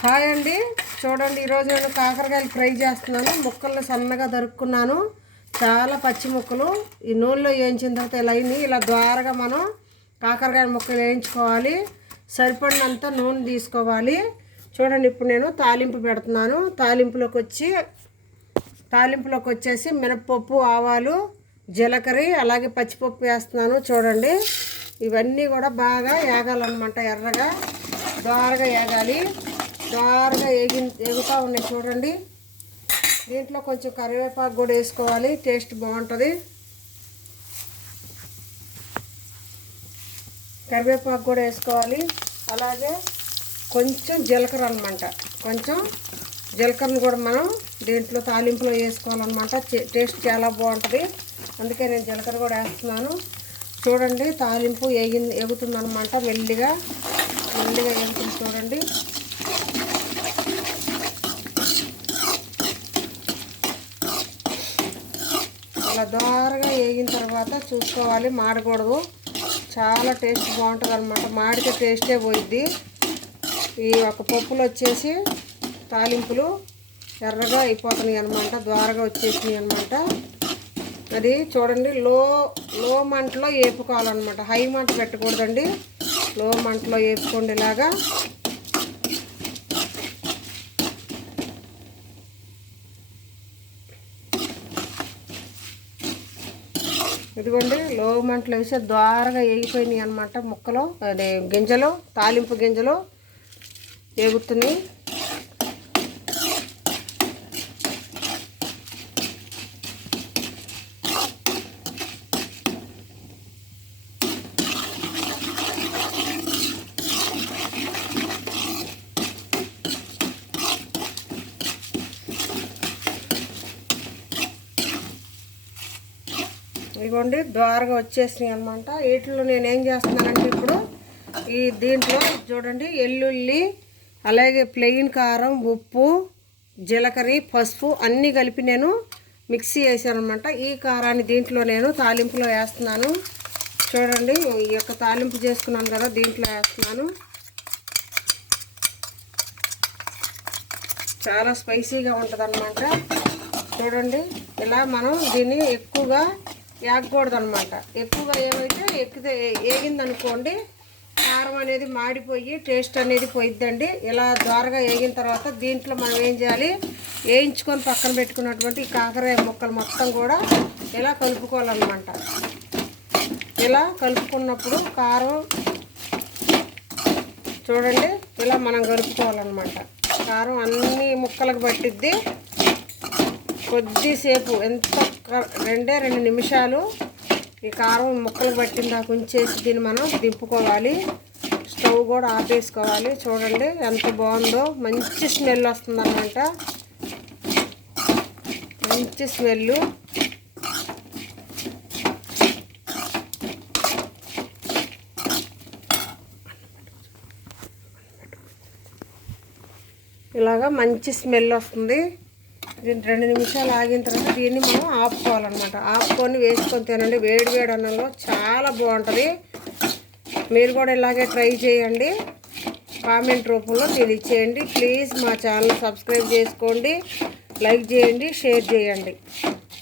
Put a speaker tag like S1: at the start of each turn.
S1: Hi అండి. చూడండి ఈరోజు నేను కాకరకాయలు ఫ్రై చేస్తున్నాను. ముక్కలు సన్నగా దొరుకున్నాను చాలా పచ్చి ముక్కలు. ఈ నూనెలో వేయించిన తర్వాత ఇలా అయింది ఇలా ద్వారగా మనం కాకరకాయ ముక్కలు వేయించుకోవాలి. సరిపడినంత నూనె తీసుకోవాలి. చూడండి ఇప్పుడు నేను తాలింపు పెడుతున్నాను. తాలింపులోకి వచ్చి తాలింపులోకి వచ్చేసి మినప్పప్పు ఆవాలు జీలకర్ర అలాగే పచ్చిపప్పు వేస్తున్నాను. చూడండి ఇవన్నీ కూడా బాగా వేగాలన్నమాట ఎర్రగా. దోరగా వేగాలి దోరగా ఎగి ఎగుతూ ఉన్నాయి చూడండి. దీంట్లో కొంచెం కరివేపాకు కూడా వేసుకోవాలి. టేస్ట్ బాగుంటుంది. కరివేపాకు కూడా వేసుకోవాలి. అలాగే కొంచెం జీలకర్ర అనమాట కొంచెం జీలకర్రను కూడా మనం దీంట్లో తాలింపులో వేసుకోవాలన్నమాట. టేస్ట్ చాలా బాగుంటుంది. అందుకే నేను జీలకర్ర కూడా వేస్తున్నాను. చూడండి తాలింపు ఎగి ఎగుతుందనమాట మెల్లిగా మెల్లిగా ఎగుతుంది చూడండి. అలా దోరగా వేగిన తర్వాత చూసుకోవాలి. మాడకూడదు. చాలా టేస్ట్ బాగుంటుంది అనమాట మాడితే టేస్టే పోయిద్ది. ఈ ఒక పప్పులు వచ్చేసి తాలింపులు ఎర్రగా అయిపోతున్నాయి అనమాట ద్వారగా వచ్చేసినాయి అనమాట అది చూడండి లో లో మంటలో వేపుకోవాలన్నమాట హై మంట పెట్టకూడదండి. లో మంటలో వేపుకోండి ఇలాగా. ఇదిగోండి లో మంటలు వేసి ద్వారగా వేగిపోయినాయి అనమాట ముక్కలు అదే గింజలు తాలింపు గింజలు వేగుతున్నాయి ఇదిగోండి ద్వారగా వచ్చేసినాయి అనమాట వీటిలో నేను ఏం చేస్తున్నానంటే ఇప్పుడు ఈ దీంట్లో చూడండి ఎల్లుల్లి అలాగే ప్లెయిన్ కారం ఉప్పు జీలకర్ర పసుపు అన్నీ కలిపి నేను మిక్సీ వేసాను అనమాట ఈ కారాన్ని దీంట్లో నేను తాలింపులో వేస్తున్నాను. చూడండి ఈ యొక్క తాలింపు చేసుకున్నాను కదా దీంట్లో వేస్తున్నాను. చాలా స్పైసీగా ఉంటుంది చూడండి ఇలా మనం దీన్ని ఎక్కువగా ఏగకూడదనమాట అనమాట ఎక్కువగా ఏమైతే ఎక్కితే వేగిందనుకోండి కారం అనేది మాడిపోయి టేస్ట్ అనేది పోయిద్దండి. ఇలా దోరగా వేగిన తర్వాత దీంట్లో మనం ఏం చేయాలి? వేయించుకొని పక్కన పెట్టుకున్నటువంటి ఈ కాకరాయ ముక్కలు మొత్తం కూడా ఇలా కలుపుకోవాలన్నమాట. ఇలా కలుపుకున్నప్పుడు కారం చూడండి ఇలా మనం కలుపుకోవాలన్నమాట. కారం అన్ని ముక్కలకు పట్టిద్ది. కొద్దిసేపు ఎంత రెండే రెండు నిమిషాలు ఈ కారం ముక్కలు పట్టిన దాకా ఉంచేసి దీన్ని మనం దింపుకోవాలి. స్టవ్ కూడా ఆపేసుకోవాలి. చూడండి ఎంత బాగుందో. మంచి స్మెల్ వస్తుందన్నమాట. మంచి స్మెల్ ఇలాగా మంచి స్మెల్ వస్తుంది. దీని రెండు నిమిషాలు ఆగిన తర్వాత దీన్ని మనం ఆపుకోవాలన్నమాట. ఆపుకొని వేసుకొని తినండి. వేడి వేడి అన్నంలో చాలా బాగుంటుంది. మీరు కూడా ఇలాగే ట్రై చేయండి. కామెంట్ రూపంలో తెలియచేయండి. ప్లీజ్ మా ఛానల్ సబ్స్క్రైబ్ చేసుకోండి. లైక్ చేయండి షేర్ చేయండి.